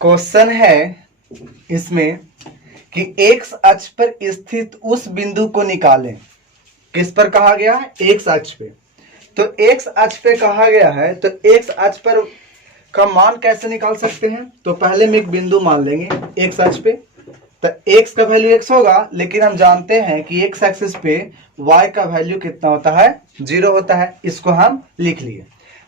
Question है इसमें कि एक्स अक्ष पर स्थित उस बिंदु को निकालें। किस पर कहा गया है? एक्स अक्ष पे। तो एक्स अक्ष पे कहा गया है, तो एक्स अक्ष पर का मान कैसे निकाल सकते हैं? तो पहले हम एक बिंदु मान लेंगे एक्स अक्ष पे, तो एक्स का वैल्यू एक्स होगा, लेकिन हम जानते हैं कि एक्स एक्सिस पे वाई का वैल्यू कितना होता है? 0 होता है। इसको हम लिख लिए।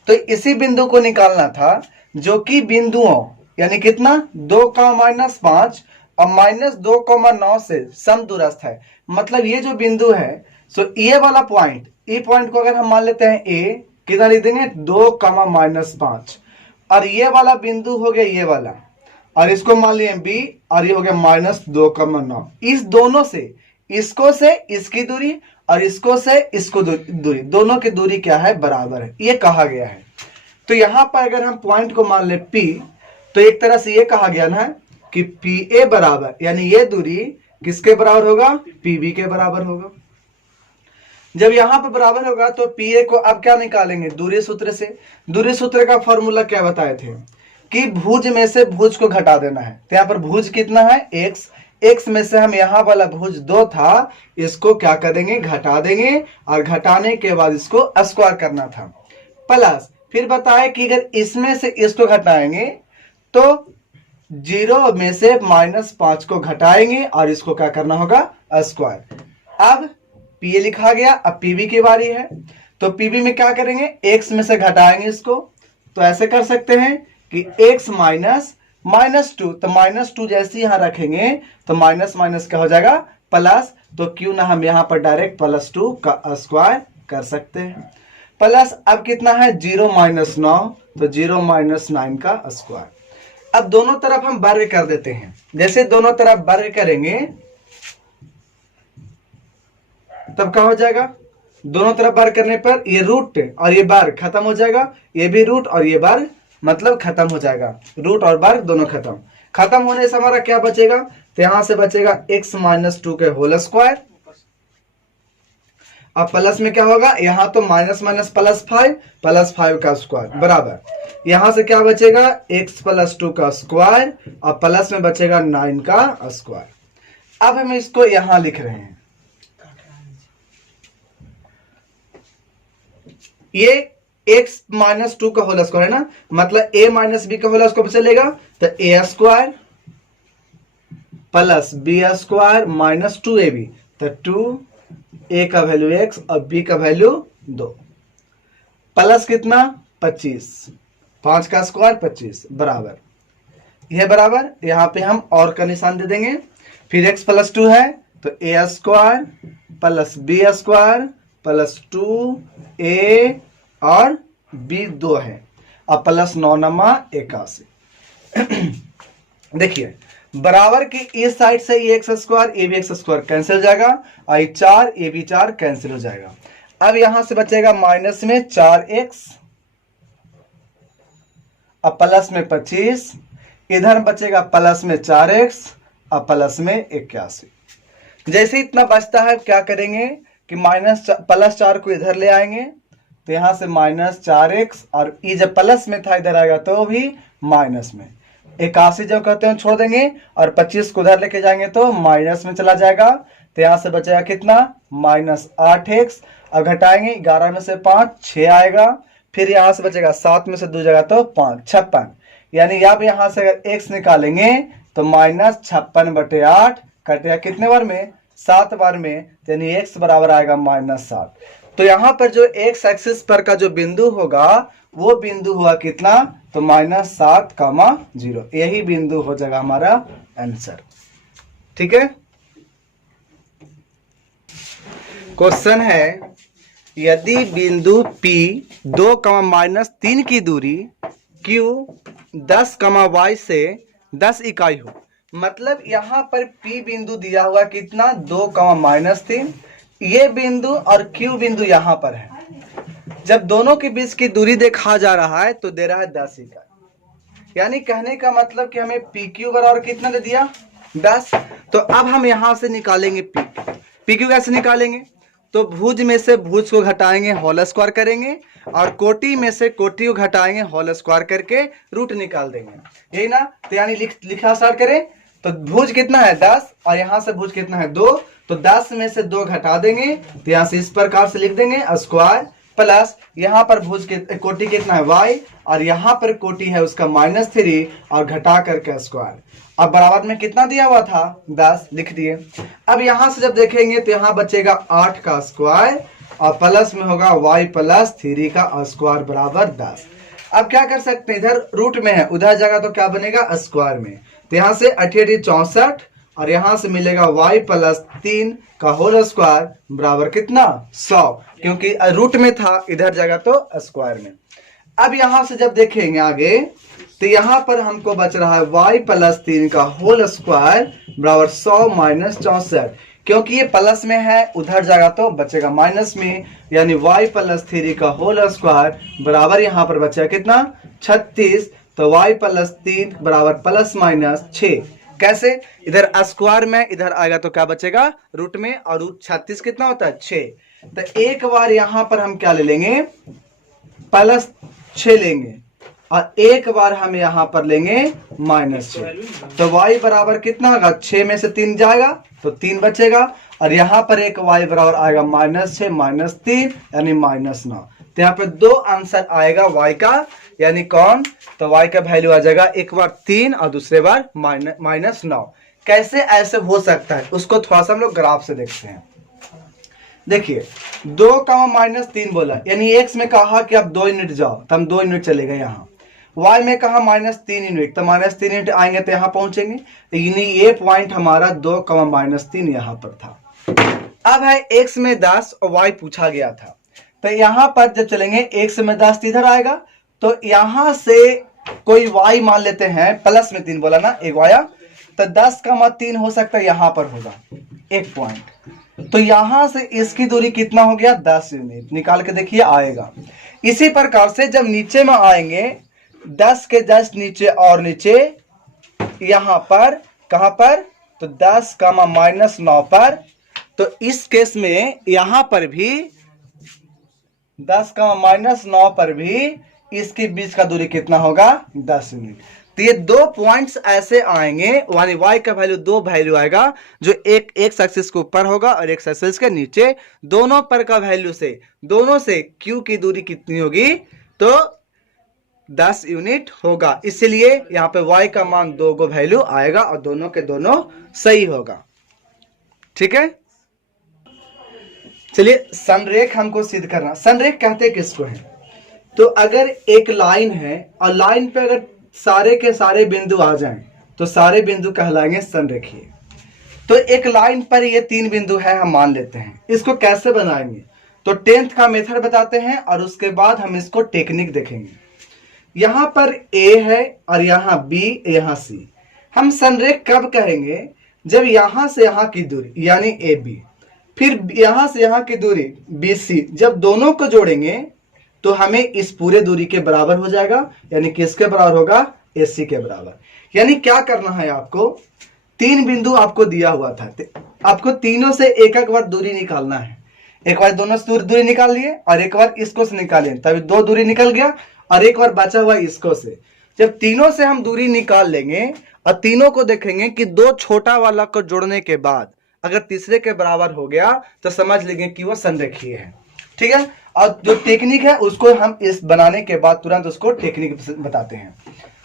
तो इसी बिंदु को निकालना था जो कि बिंदुओं यानी कितना 2,-5 और -2,9 से समदूरस्थ है। मतलब ये जो बिंदु है, सो ये वाला पॉइंट, ये पॉइंट को अगर हम मान लेते हैं ए, कितना लिख देंगे 2,-5, और ये वाला बिंदु हो गया ये वाला, और इसको मान लिए बी, और ये हो गया -2,9। इस दोनों से इसको से इसकी दूरी और इसको से इसको दूरी, दोनों की दूरी क्या है? बराबर है, ये कहा गया है। तो यहां पर अगर हम पॉइंट को मान ले P, तो एक तरह से ये कहा गया ना कि PA बराबर, यानी ये दूरी किसके बराबर होगा? PB के बराबर होगा। जब यहां पर बराबर होगा तो PA को अब क्या निकालेंगे? दूरी सूत्र से। दूरी सूत्र का फॉर्मूला क्या बताए थे कि भुज में से भुज को घटा देना है। तो यहाँ पर भुज कितना है? x। x में से हम यहाँ वाला भुज 2 था, इसको क्या करेंगे? घटा देंगे, और घटाने के बाद इसको स्क्वायर करना था। प्लस फिर बताए कि अगर इसमें से इसको घटाएंगे तो 0 में से -5 को घटाएंगे और इसको क्या करना होगा? स्क्वायर। अब PA लिखा गया, अब PB की बारी है। तो PB में क्या करेंगे? x में से घटाएंगे इसको, तो ऐसे कर सकते हैं कि x -2, तो -2 जैसे यहां रखेंगे तो माइनस माइनस क्या हो जाएगा? प्लस। तो क्यों ना हम यहां पर डायरेक्ट +2 का स्क्वायर कर सकते हैं। प्लस अब कितना है? 0 - 9, तो 0 - 9 का स्क्वायर। अब दोनों तरफ हम वर्ग कर देते हैं। जैसे दोनों तरफ वर्ग करेंगे तब क्या हो जाएगा? दोनों तरफ वर्ग करने पर ये रूट और ये वर्ग खत्म हो जाएगा, ये भी रूट और ये वर्ग मतलब खत्म हो जाएगा। रूट और वर्ग दोनों खत्म होने से हमारा क्या बचेगा? तो यहां से बचेगा x - 2 के होल स्क्वायर। अब प्लस में क्या होगा? यहां तो माइनस माइनस +5 का स्क्वायर बराबर, यहां से क्या बचेगा? x + 2 का स्क्वायर, और प्लस में बचेगा 9 का स्क्वायर। अब हम इसको यहां लिख रहे हैं, ये x - 2 का होल स्क्वायर है ना, मतलब a - b का होल स्क्वायर चलेगा, तो a square plus b square -2ab, तो 2a का वैल्यू x और b का वैल्यू 2, प्लस कितना? 25, 5 का स्क्वायर 25 बराबर, यह बराबर, यहां पे हम और का निशान दे देंगे। फिर x + 2 है तो a square plus b square plus 2a और b 2 है, और प्लस 9 × 81। देखिए बराबर की इस साइड से ये x square A B x square cancel हो जाएगा, और 4 ए बी 4 कैंसिल हो जाएगा। अब यहां से बचेगा माइनस में 4x और प्लस में 25, इधर बचेगा प्लस में 4x और प्लस में 81। जैसे इतना बचता है क्या करेंगे कि +4 को इधर ले आएंगे, तो यहां से -4x, और ये जब प्लस में था इधर आएगा तो भी माइनस में, 81 जब कहते हैं छोड़ देंगे, और 25 को उधर लेके जाएंगे तो माइनस में चला जाएगा। तो यहां से बचेगा कितना? -8x, और घटाएंगे 11 में से 5 6 आएगा, फिर यहां से बचेगा 7 में से 2 जाएगा तो 5 56, यानी अब यहां से अगर x निकालेंगे तो -56/8 कटेगा कितने बार में? 7 बार में, यानी x बराबर आएगा -7। तो यहां पर जो x एक्सिस पर का जो बिंदु होगा वो बिंदु हुआ कितना? तो -7,0, यही बिंदु हो जाएगा हमारा आंसर। ठीक है। क्वेश्चन है, यदि बिंदु P 2, -3 की दूरी Q 10, y से 10 इकाई हो। मतलब यहां पर P बिंदु दिया हुआ कितना? 2, -3, ये बिंदु और Q बिंदु यहां पर है। जब दोनों के बीच की दूरी देखा जा रहा है तो दे रहा है 10 इकाई, यानी कहने का मतलब कि हमें PQ बराबर कितना दे दिया? 10। तो अब हम यहां से निकालेंगे PQ। PQ कैसे निकालेंगे? तो भुज में से भुज को घटाएंगे, होल स्क्वायर करेंगे, और कोटि में से कोटि को घटाएंगे, होल स्क्वायर करके रूट निकाल देंगे, यही ना। तो यानी लिखना स्टार्ट करें। तो भुज कितना है 10 और यहां से भुज कितना है 2, तो 10 में से 2 घटा देंगे, तो यहां से इस प्रकार से लिख देंगे स्क्वायर प्लस यहाँ पर भुज के कोटि कितना है y, और यहाँ पर कोटि है उसका -3 और घटा करके स्क्वायर। अब बराबर में कितना दिया हुआ था 10 लिख दिए। अब यहां से जब देखेंगे तो यहाँ बचेगा 8 का स्क्वायर और प्लस में होगा y + 3 का स्क्वायर बराबर 10। अब क्या कर सकते हैं, इधर रूट में है उधर जगह तो क्या बनेगा स्क्वायर में, तो यहाँ से 88 64 और यहां से मिलेगा y + 3 का होल स्क्वायर बराबर कितना 100, क्योंकि रूट में था इधर जगह तो स्क्वायर में। अब यहां से जब देखेंगे आगे तो यहां पर हमको बच रहा है y + 3 का होल स्क्वायर बराबर 100 - 64, क्योंकि ये प्लस में है उधर जगह तो बचेगा माइनस में, यानी y + 3 का होल स्क्वायर बराबर यहाँ पर बचेगा कितना 36, तो y + 3 बराबर ±6। कैसे, इधर स्क्वायर में इधर आएगा तो क्या बचेगा रूट में, और रूट 36 कितना होता है 6। तो एक बार यहां पर हम क्या ले लेंगे +6 लेंगे और एक बार हम यहां पर लेंगे -6, तो y बराबर कितना होगा 6 में से 3 जाएगा तो 3 बचेगा, और यहां पर एक y बराबर आएगा -6 - 3 यानी -9। तो यहाँ पे 2 आंसर आएगा y का, यानी कौन, तो y का वैल्यू आ जाएगा एक बार 3 और दूसरे बार -9। कैसे ऐसे हो सकता है उसको थोड़ा सा हम लोग ग्राफ से देखते हैं। देखिए 2 -3 बोला, यानी x में कहा कि अब 2 यूनिट जाओ तो हम 2 यूनिट चले गए यहाँ, y में कहा -3 यूनिट तो -3 यूनिट आएंगे तो यहाँ पहुंचेंगे, यानी ये पॉइंट हमारा 2 -3 यहाँ पर था। अब है x में 10 और y पूछा गया था, तो यहाँ पर जब चलेंगे x में 10 इधर आएगा, तो यहाँ से कोई y मान लेते हैं, प्लस में 3 बोला ना एक आया, तो 10 3 हो सकता है यहाँ पर होगा एक पॉइंट, तो यहां से इसकी दूरी कितना हो गया 10 यूनिट, निकाल के देखिए आएगा। इसी प्रकार से जब नीचे में आएंगे 10 के जस्ट नीचे और नीचे यहां पर कहां पर, तो 10 -9 पर, तो इस केस में यहां पर भी 10 -9 पर भी इसके बीच का दूरी कितना होगा 10 यूनिट। तो ये 2 पॉइंट्स ऐसे आएंगे, यानी y का वैल्यू 2 वैल्यू आएगा, जो एक एक्सिस के ऊपर होगा और एक एक्सिस के नीचे, दोनों पर का वैल्यू से दोनों से q की दूरी कितनी होगी, तो 10 यूनिट होगा, इसलिए यहाँ पे y का मान 2 को वैल्यू आएगा और दोनों के दोनों सही होगा। ठीक है, चलिए संरेख हमको सिद्ध करना। संरेख कहते किसको है, तो अगर एक लाइन है और लाइन पे अगर सारे के सारे बिंदु आ जाएं तो सारे बिंदु कहलाएंगे संरेखीय। तो एक लाइन पर ये 3 बिंदु है हम मान लेते हैं, इसको कैसे बनाएंगे, तो 10th का मेथड बताते हैं और उसके बाद हम इसको टेक्निक देखेंगे। यहां पर A है और यहां B यहां C। हम संरेख कब कहेंगे, जब यहां से यहां की दूरी यानी AB, फिर यहां से यहां की दूरी BC, जब दोनों को जोड़ेंगे तो हमें इस पूरे दूरी के बराबर हो जाएगा, यानी किसके बराबर होगा AC के बराबर। यानी क्या करना है आपको, 3 बिंदु आपको दिया हुआ था, आपको तीनों से एक एक बार दूरी निकालना है। एक बार दोनों से दूरी निकाल लिए और एक बार इसको से निकालें, तभी 2 दूरी निकल गया, और एक बार बचा हुआ इसको से। जब तीनों से हम दूरी निकाल लेंगे और तीनों को देखेंगे कि 2 छोटा वाला को जोड़ने के बाद अगर तीसरे के बराबर हो गया तो समझ लेंगे कि वो संरेखीय है। ठीक है, और जो टेक्निक है उसको हम इस बनाने के बाद तुरंत उसको टेक्निक बताते हैं।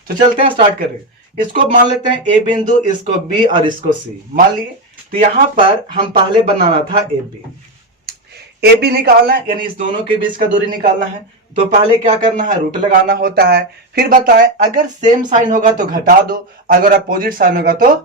तो चलते हैं, स्टार्ट करें। इसको मान लेते हैं A बिंदु, इसको B और इसको C मान लिए। तो यहां पर हम पहले बनाना था AB निकालना है, यानी इस दोनों के बीच का दूरी निकालना है। तो पहले क्या करना है, रूट लगाना होता है। फिर बताएं अगर सेम साइन होगा तो घटा दो, अगर अपोजिट साइन होगा तो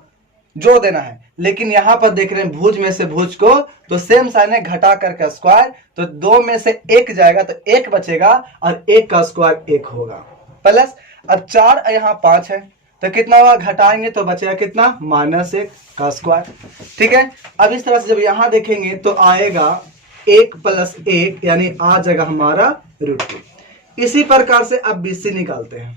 जोड़ देना है। लेकिन यहां पर देख रहे हैं भुज में से भुज को, तो सेम साइन है घटा करके स्क्वायर, तो 2 में से 1 जाएगा तो 1 बचेगा और 1 का स्क्वायर 1 होगा प्लस। अब 4 यहाँ 5 है तो कितना होगा, घटाएंगे तो बचेगा कितना -1 का स्क्वायर। ठीक है, अब इस तरह से जब यहां देखेंगे तो आएगा 1 + 1 यानी आ जाएगा हमारा √2। इसी प्रकार से अब BC निकालते हैं,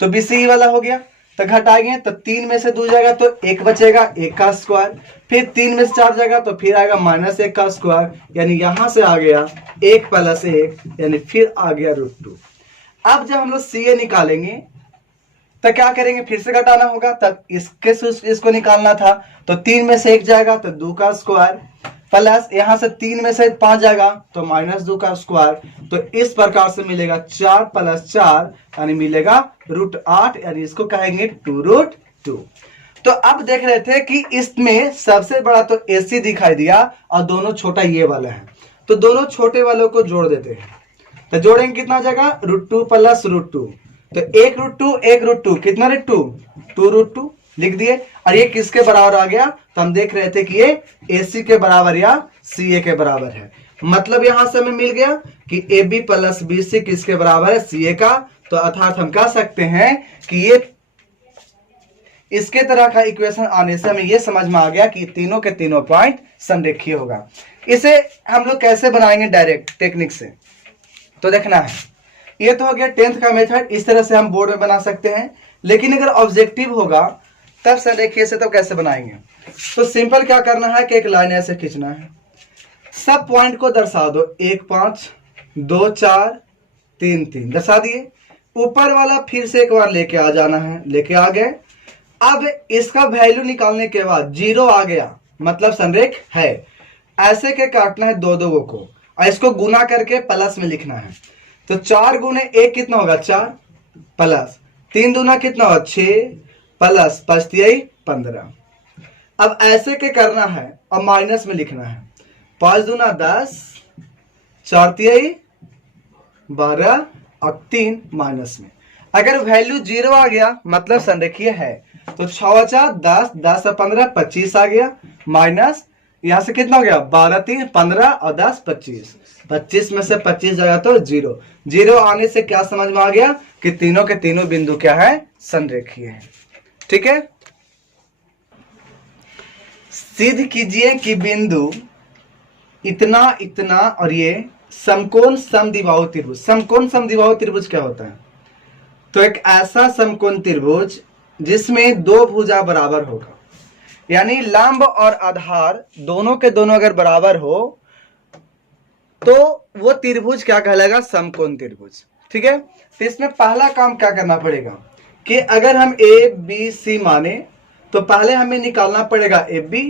तो BC वाला हो गया। तो घटाएंगे तो 3 में से 2 जाएगा तो 1 बचेगा, 1 का स्क्वायर। फिर 3 में से 4 जाएगा तो फिर आएगा -1 का स्क्वायर, यानी यहां से आ गया 1 + 1, यानी फिर आ गया √2। अब जब हम लोग CA निकालेंगे तो क्या करेंगे, फिर से घटाना होगा, तब इसको निकालना था तो 3 में से 1 जाएगा तो 2 का स्क्वायर, प्लस यहां से 3 में से 5 जाएगा तो -2 का स्क्वायर। तो इस प्रकार से मिलेगा 4 + 4 यानी मिलेगा √8, यानी इसको कहेंगे 2√2। तो अब देख रहे थे कि इसमें सबसे बड़ा तो AC दिखाई दिया और दोनों छोटा ये वाला है, तो दोनों छोटे वालों को जोड़ देते हैं। तो जोड़ेंगे कितना आ जाएगा, √2 + √2, तो 1√2 कितना √2, 2√2 लिख दिए। और ये किसके बराबर आ गया, तो हम देख रहे थे कि ये AC के बराबर या CA के बराबर है। मतलब यहां से हमें मिल गया कि AB + BC किसके बराबर है, CA का। तो अर्थात हम कह सकते हैं कि ये इसके तरह का इक्वेशन आने से हमें ये समझ में आ गया कि तीनों के तीनों पॉइंट संरेखीय होगा। इसे हम लोग कैसे बनाएंगे डायरेक्ट टेक्निक से, तो देखना है। ये तो हो गया 10th का मेथड, इस तरह से हम बोर्ड में बना सकते हैं। लेकिन अगर ऑब्जेक्टिव होगा तब संरेखीय से तब कैसे बनाएंगे, तो सिंपल क्या करना है कि एक लाइन ऐसे खींचना है, सब पॉइंट को दर्शा दो, 1 5 2 4 3 3 दर्शा दिए। ऊपर वाला फिर से एक बार लेके आ जाना है, लेके आ गए। अब इसका वैल्यू निकालने के बाद 0 आ गया, मतलब संरेख है। ऐसे के काटना है 2 को और इसको गुना करके प्लस में लिखना है। तो 4 × 1 कितना होगा, 4 प्लस 3 दूना कितना होगा, 6 प्लस 5 × 15। अब ऐसे के करना है और माइनस में लिखना है, 5 दूना 10, 4 × 12 और 3 माइनस में। अगर वैल्यू 0 आ गया मतलब संरेखीय है। तो 6 × 10, 10 और 15 25 आ गया, माइनस यहां से कितना हो गया, 12 3 15 और 10 25, 25 में से 25 जाएगा तो 0। 0 आने से क्या समझ में आ गया कि तीनों के तीनों बिंदु क्या है, संरेखीय है। ठीक है, सिद्ध कीजिए कि बिंदु इतना इतना और ये समकोण समद्विबाहु त्रिभुज। समकोण समद्विबाहु त्रिभुज क्या होता है, तो एक ऐसा समकोण त्रिभुज जिसमें 2 भुजा बराबर होगा, यानी लंब और आधार दोनों के दोनों अगर बराबर हो तो वो त्रिभुज क्या कहलाएगा, समकोण त्रिभुज। ठीक है, तो इसमें पहला काम क्या करना पड़ेगा कि अगर हम ABC माने तो पहले हमें निकालना पड़ेगा AB,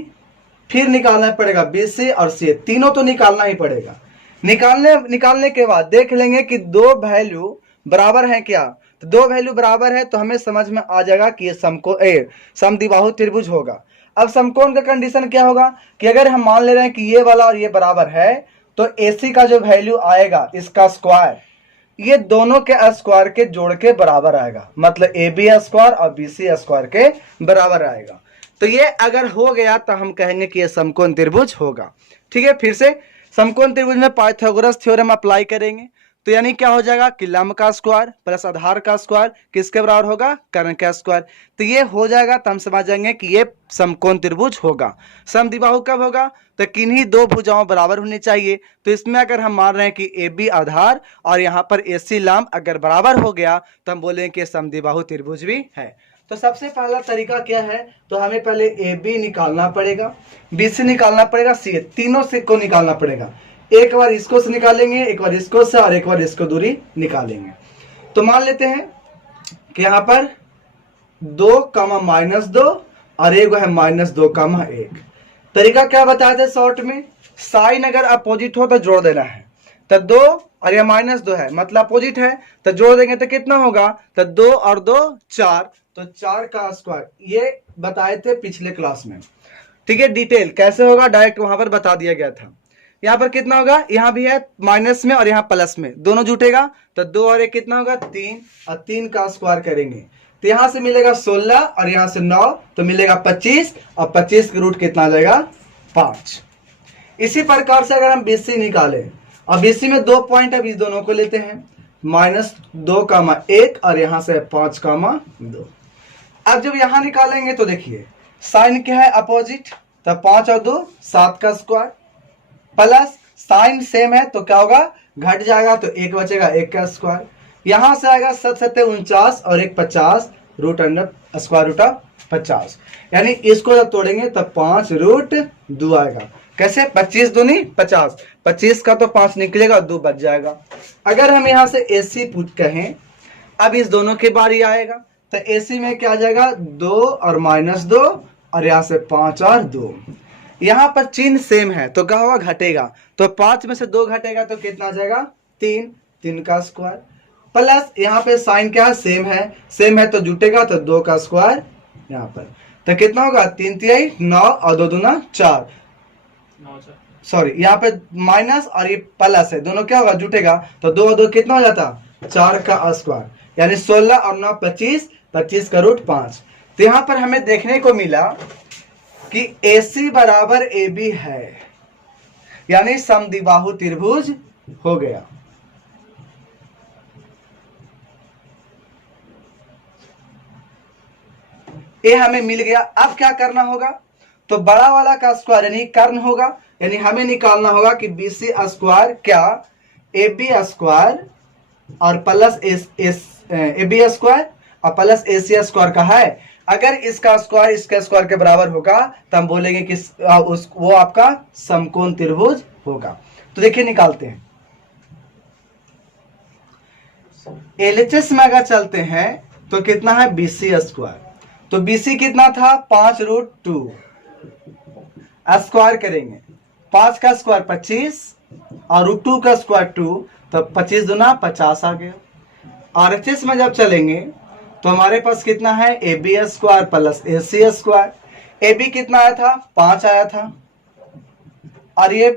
फिर निकालना पड़ेगा BC और CA, तीनों तो निकालना ही पड़ेगा। निकालने के बाद देख लेंगे कि 2 वैल्यू बराबर है क्या, तो 2 वैल्यू बराबर है तो हमें समझ में आ जाएगा कि ये समद्विबाहु त्रिभुज होगा। अब समकोण का कंडीशन क्या होगा कि अगर हम मान ले रहे हैं कि ये वाला और ये बराबर है तो AC का जो वैल्यू आएगा इसका स्क्वायर, ये दोनों के स्क्वायर के जोड़ के बराबर आएगा, मतलब AB स्क्वायर और BC स्क्वायर के बराबर आएगा। तो ये अगर हो गया तो हम कहेंगे कि ये समकोण त्रिभुज होगा। ठीक है, फिर से समकोण त्रिभुज में पाइथागोरस थ्योरम अप्लाई करेंगे तो यानी क्या हो जाएगा कि लंब का स्क्वायर प्लस आधार का स्क्वायर किसके बराबर होगा, कर्ण का स्क्वायर। तो ये हो जाएगा तो हम समझ जाएंगे कि ये समकोण त्रिभुज होगा। समद्विबाहु कब होगा, तो किन्हीं 2 भुजाओं बराबर होनी चाहिए। तो इसमें अगर हम मान रहे हैं कि AB आधार और यहाँ पर AC लंब अगर बराबर हो गया तो हम बोलेंगे कि समद्विबाहु त्रिभुज भी है। तो सबसे पहला तरीका क्या है, तो हमें पहले AB निकालना पड़ेगा, BC निकालना पड़ेगा, CA, तीनों से को निकालना पड़ेगा। एक बार इसको से निकालेंगे, एक बार इसको से और एक बार इसको दूरी निकालेंगे। तो मान लेते हैं कि यहाँ पर 2, -2 और एक है -2, 1। तरीका क्या बताया था शॉर्ट में, साइन अगर अपोजिट हो तो जोड़ देना है। तो 2 और यह -2 है मतलब अपोजिट है, तो जोड़ देंगे तो कितना होगा, तो 2 और 2 4, तो 4 का स्क्वायर। ये बताए थे पिछले क्लास में। ठीक है, डिटेल कैसे होगा डायरेक्ट वहां पर बता दिया गया था। यहाँ पर कितना होगा, यहाँ भी है माइनस में और यहाँ प्लस में, दोनों जुटेगा तो 2 और 1 कितना होगा, 3 और 3 का स्क्वायर करेंगे तो यहाँ से मिलेगा 16 और यहाँ से 9 तो मिलेगा 25 और 25 का रूट कितना आ जाएगा, 5। इसी प्रकार से अगर हम BC निकालें और BC में 2 पॉइंट है, इस दोनों को लेते हैं, -2, 1 और यहाँ से 5, 2। अब जब यहाँ निकालेंगे तो देखिए साइन क्या है, अपोजिट, तो 5 और 2 7 का स्क्वायर, प्लस साइन सेम है तो क्या होगा, घट जाएगा तो 1 बचेगा, 1 का स्क्वायर। यहां से आएगा 7 7 49 और 1 50, root under square root of 50, यानी इसको जब तोड़ेंगे तब 5√2 आएगा। कैसे? 25 दूनी 50, 25 का तो 5 निकलेगा, 2 बच जाएगा। अगर हम यहाँ से AC पुट कहें, अब इस दोनों की बारी आएगा, तो AC में क्या आ जाएगा? 2 और -2, और यहाँ से 5 और 2। यहाँ पर चिन्ह सेम है तो क्या होगा? घटेगा। तो 5 में से 2 घटेगा तो कितना आ जाएगा? 3, 3 का स्क्वायर, प्लस यहाँ पे साइन क्या है? सेम है तो जुटेगा, तो 2 का स्क्वायर यहाँ पर, तो कितना होगा? 3 3 9 और 2 दूना 4, सॉरी यहाँ पे माइनस और ये प्लस है, दोनों क्या होगा? जुटेगा, तो 2 और 2 कितना हो जाता? 4 का स्क्वायर, यानी 16 और 9 25, 25 का रूट 5। तो यहाँ पर हमें देखने को मिला कि AC बराबर AB है, यानी समद्विबाहु त्रिभुज हो गया। ये हमें मिल गया। अब क्या करना होगा? तो बड़ा वाला का स्क्वायर यानी कर्ण होगा, यानी हमें निकालना होगा कि BC स्क्वायर क्या AB स्क्वायर और प्लस AB स्क्वायर और प्लस AC स्क्वायर का है। अगर इसका स्क्वायर इसके स्क्वायर के बराबर होगा तो हम बोलेंगे कि वो आपका समकोण त्रिभुज होगा। तो देखिए निकालते हैं। LHS में अगर चलते हैं तो कितना है? BC स्क्वायर, तो BC कितना था? 5√2, स्क्वायर करेंगे, 5 का स्क्वायर 25 और √2 का स्क्वायर 2, तो 25 दूना 50 आ गया। RHS में जब चलेंगे तो हमारे पास कितना है? AB square plus AC square. AB कितना आया था? 5 आया था, और ये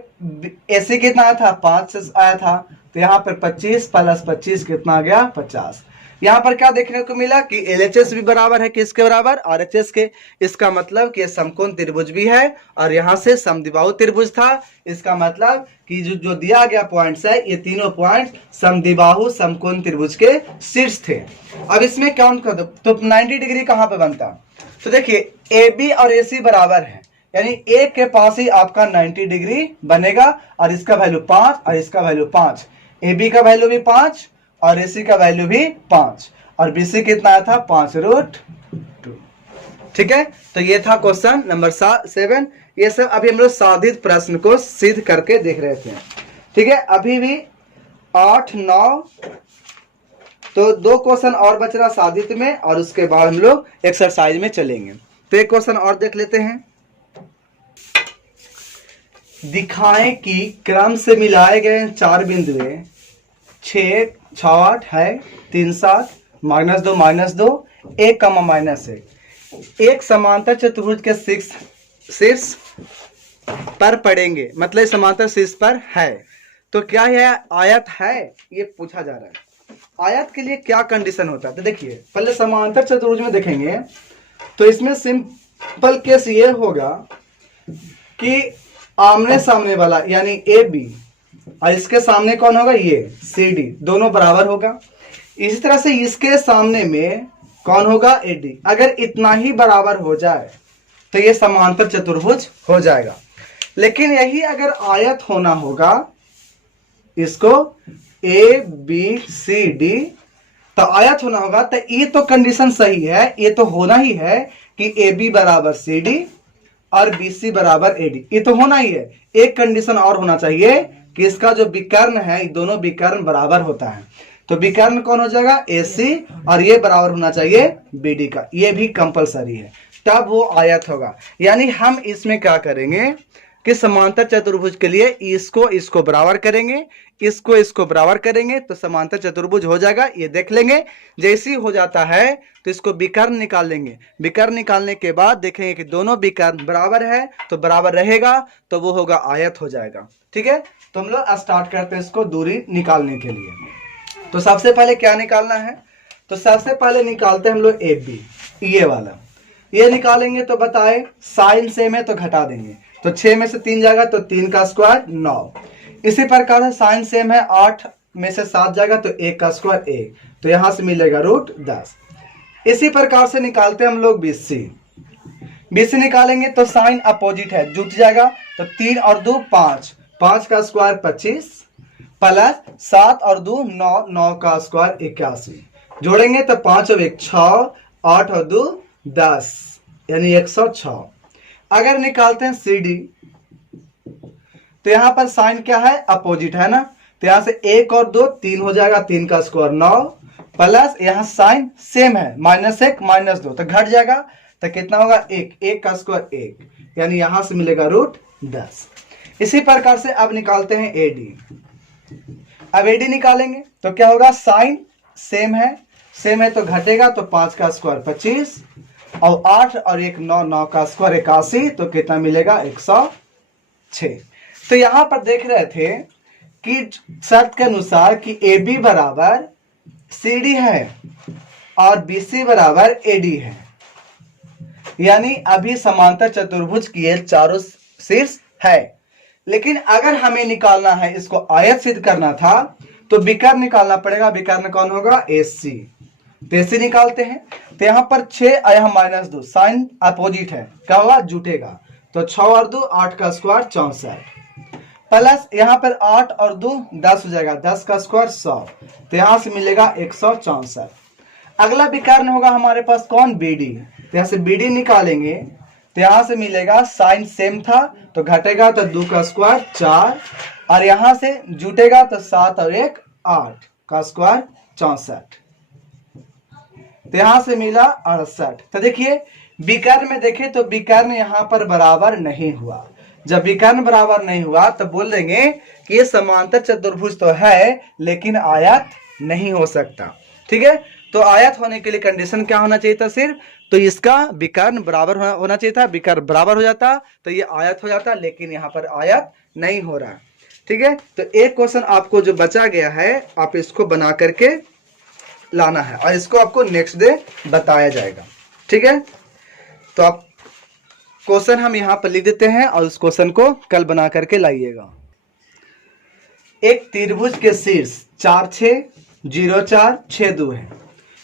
AC कितना आया था? 5 आया था, तो यहाँ पर 25 प्लस 25 कितना आ गया? 50। यहाँ पर क्या देखने को मिला कि LHS भी बराबर है किसके बराबर? RHS के। इसका मतलब कि समकोण त्रिभुज भी है, और यहाँ से समद्विबाहु त्रिभुज था। इसका मतलब कि जो दिया गया पॉइंट्स है, ये तीनों पॉइंट समद्विबाहु समकोण त्रिभुज के शीर्ष थे। अब इसमें काउंट कर दो तो 90 डिग्री कहाँ पे बनता? तो देखिए AB और AC बराबर है, यानी एक के पास ही आपका 90 डिग्री बनेगा, और इसका वैल्यू 5 और इसका वैल्यू 5। AB का वैल्यू भी 5 और AC का वैल्यू भी 5, और BC कितना आया था? 5√2। ठीक है, तो ये था क्वेश्चन नंबर 7। ये सब अभी हम लोग साधित प्रश्न को सिद्ध करके देख रहे थे। ठीक है, अभी भी 8 9, तो 2 क्वेश्चन और बच रहा साधित में, और उसके बाद हम लोग एक्सरसाइज में चलेंगे। तो एक क्वेश्चन और देख लेते हैं। दिखाएं कि क्रम से मिलाए गए 4 बिंदुएं 6 6 8 है 3 7 -2 -2 1 -1 एक समांतर चतुर्भुज के शीर्ष पर पड़ेंगे, मतलब समांतर शीर्ष पर है। तो क्या यह आयत है? ये पूछा जा रहा है। आयत के लिए क्या कंडीशन होता है? तो देखिए पहले समांतर चतुर्भुज में देखेंगे तो इसमें सिंपल केस ये होगा कि आमने सामने वाला यानी AB और इसके सामने कौन होगा? ये CD, दोनों बराबर होगा। इसी तरह से इसके सामने में कौन होगा? AD। अगर इतना ही बराबर हो जाए तो ये समांतर चतुर्भुज हो जाएगा। लेकिन यही अगर आयत होना होगा, इसको ABCD तो आयत होना होगा, तो ये तो कंडीशन सही है, ये तो होना ही है कि AB बराबर CD और BC बराबर AD, ये तो होना ही है। एक कंडीशन और होना चाहिए कि इसका जो विकर्ण है, दोनों विकर्ण बराबर होता है। तो विकर्ण कौन हो जाएगा? AC, और ये बराबर होना चाहिए BD का, ये भी कंपलसरी है, तब वो आयत होगा। यानी हम इसमें क्या करेंगे कि समांतर चतुर्भुज के लिए इसको बराबर करेंगे, इसको बराबर करेंगे, तो समांतर चतुर्भुज हो जाएगा। ये देख लेंगे, जैसे ही हो जाता है तो इसको विकर्ण निकाल लेंगे। विकर्ण निकालने के बाद देखेंगे कि दोनों विकर्ण बराबर है, तो बराबर रहेगा तो वो होगा आयत हो जाएगा। ठीक है, तो हम लोग स्टार्ट करते हैं इसको दूरी निकालने के लिए। तो सबसे पहले क्या निकालना है? तो सबसे पहले निकालते हैं हम लोग AB, ये वाला। ये निकालेंगे तो बताए साइन सेम है तो घटा देंगे, तो 6 में से 3 जाएगा तो 3 का स्क्वायर 9। इसी प्रकार से साइन सेम है, 8 में से 7 जाएगा तो 1 का स्क्वायर 1, तो यहां से मिलेगा √10। इसी प्रकार से निकालते हैं हम लोग BC निकालेंगे तो साइन अपोजिट है, जुट जाएगा, तो 3 और 2 5, 5 का स्क्वायर 25 प्लस 7 और 2 9, 9 का स्क्वायर 81, जोड़ेंगे तो 5 और 1 6 8 और 2 10 यानी 106। अगर निकालते हैं CD तो यहां पर साइन क्या है, अपोजिट है ना, तो यहां से 1 और 2 3 हो जाएगा, 3 का स्क्वायर 9 प्लस यहां साइन सेम है -1 -2 तो घट जाएगा, तो कितना होगा 1, 1 का स्क्वायर 1, यानी यहां से मिलेगा √10। इसी प्रकार से अब निकालते हैं AD। अब AD निकालेंगे तो क्या होगा, साइन सेम है तो घटेगा, तो 5 का स्क्वायर 25 और 8 और 1 9, 9 का स्क्वायर 81, तो कितना मिलेगा 106। तो यहां पर देख रहे थे कि शर्त के अनुसार कि AB बराबर CD है और BC बराबर AD है, यानी अभी समांतर चतुर्भुज की ये चारों शीर्ष है। लेकिन अगर हमें निकालना है, इसको आयत सिद्ध करना था, तो विकर्ण निकालना पड़ेगा। विकर्ण कौन होगा, AC। तो AC निकालते हैं, तो यहां पर 6 और यहां -2 साइन अपोजिट है, क्या होगा, जुटेगा, तो 6 और 2 8 का स्क्वायर 64 प्लस यहां पर 8 और 2 10 हो जाएगा, 10 का स्क्वायर 100, तो यहां से मिलेगा 164। अगला विकर्ण होगा हमारे पास कौन, BD। तो यहां से BD निकालेंगे तो यहां से मिलेगा, साइन सेम था तो घटेगा, तो 2 का स्क्वायर 4 और यहां से जुटेगा, तो 7 और 1 8 का स्क्वायर 64, तो यहां से मिला 68। तो देखिए विकर्ण में देखें तो विकर्ण यहां पर बराबर नहीं हुआ। जब विकर्ण बराबर नहीं हुआ तो बोल देंगे कि ये समांतर चतुर्भुज तो है लेकिन आयत नहीं हो सकता। ठीक है, तो आयत होने के लिए कंडीशन क्या होना चाहिए था, सिर्फ तो इसका विकर्ण बराबर होना चाहिए था। विकर्ण बराबर हो जाता तो ये आयत हो जाता, लेकिन यहाँ पर आयत नहीं हो रहा। ठीक है, तो एक क्वेश्चन आपको जो बचा गया है आप इसको बना करके लाना है और इसको आपको नेक्स्ट डे बताया जाएगा। ठीक है, तो आप क्वेश्चन हम यहाँ पर लिख देते हैं और उस क्वेश्चन को कल बना करके लाइएगा। एक त्रिभुज के शीर्ष 4 6 0 4 6 2 है,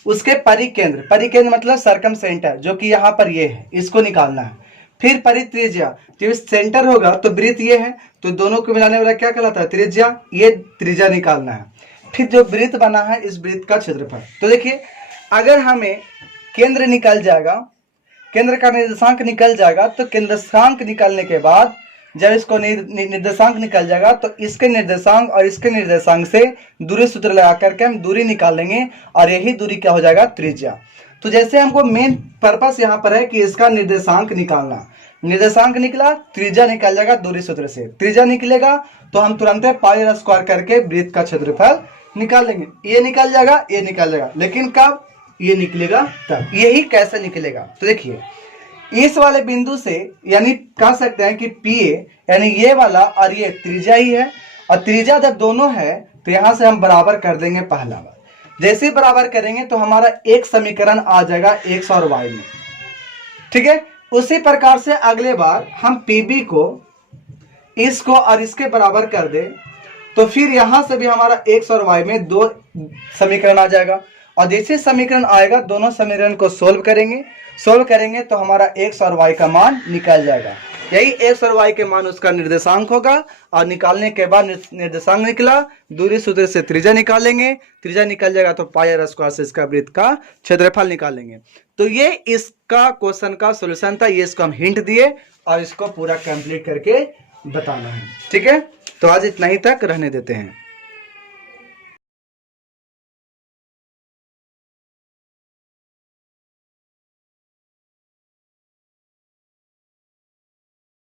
उसके परिकेंद्र मतलब सरकम सेंटर जो कि यहाँ पर ये है, इसको निकालना है। फिर परित्रिज्या, जो सेंटर होगा तो वृत्त ये है, तो दोनों को मिलाने वाला क्या कहलाता है, त्रिज्या। ये त्रिज्या निकालना है। फिर जो वृत्त बना है इस वृत्त का क्षेत्रफल। तो देखिए अगर हमें केंद्र निकल जाएगा, केंद्र का निर्देशांक निकल जाएगा, तो केंद्रांक निकालने के बाद जब इसको निर्देशांक निकल जाएगा तो इसके निर्देशांक और इसके निर्देशांक से दूरी सूत्र लगा करके हम दूरी निकालेंगे और यही दूरी क्या हो जाएगा, त्रिज्या। तो जैसे हमको मेन पर्पस यहाँ पर है कि इसका निर्देशांक निकालना, निर्देशांक निकला, त्रिज्या निकल जाएगा दूरी सूत्र से। त्रिज्या निकलेगा तो हम तुरंत पाई स्क्वायर करके वृत्त का क्षेत्रफल निकाल लेंगे। ये निकल जाएगा, ये निकल जाएगा, लेकिन कब ये निकलेगा तब। यही कैसे निकलेगा, तो देखिए इस वाले बिंदु से यानी कह सकते हैं कि PA यानी ये वाला और ये त्रिज्या ही है, और त्रिज्या जब दोनों है तो यहां से हम बराबर कर देंगे पहला बार। जैसे ही बराबर करेंगे तो हमारा एक समीकरण आ जाएगा x और y में। ठीक है, उसी प्रकार से अगले बार हम PB को इसको और इसके बराबर कर दे तो फिर यहां से भी हमारा x और y में 2 समीकरण आ जाएगा, और जैसे समीकरण आएगा दोनों समीकरण को सोल्व करेंगे तो हमारा x और y का मान निकल जाएगा। यही x और y के मान उसका निर्देशांक होगा, और निकालने के बाद निर्देशांक निकला, दूरी सूत्र से त्रिज्या निकालेंगे, त्रिज्या निकल जाएगा तो पाई r स्क्वायर से इसका वृत्त का क्षेत्रफल निकालेंगे। तो ये इसका क्वेश्चन का सॉल्यूशन था, ये इसको हम हिंट दिए और इसको पूरा कंप्लीट करके बताना है। ठीक है, तो आज इतना ही तक रहने देते हैं।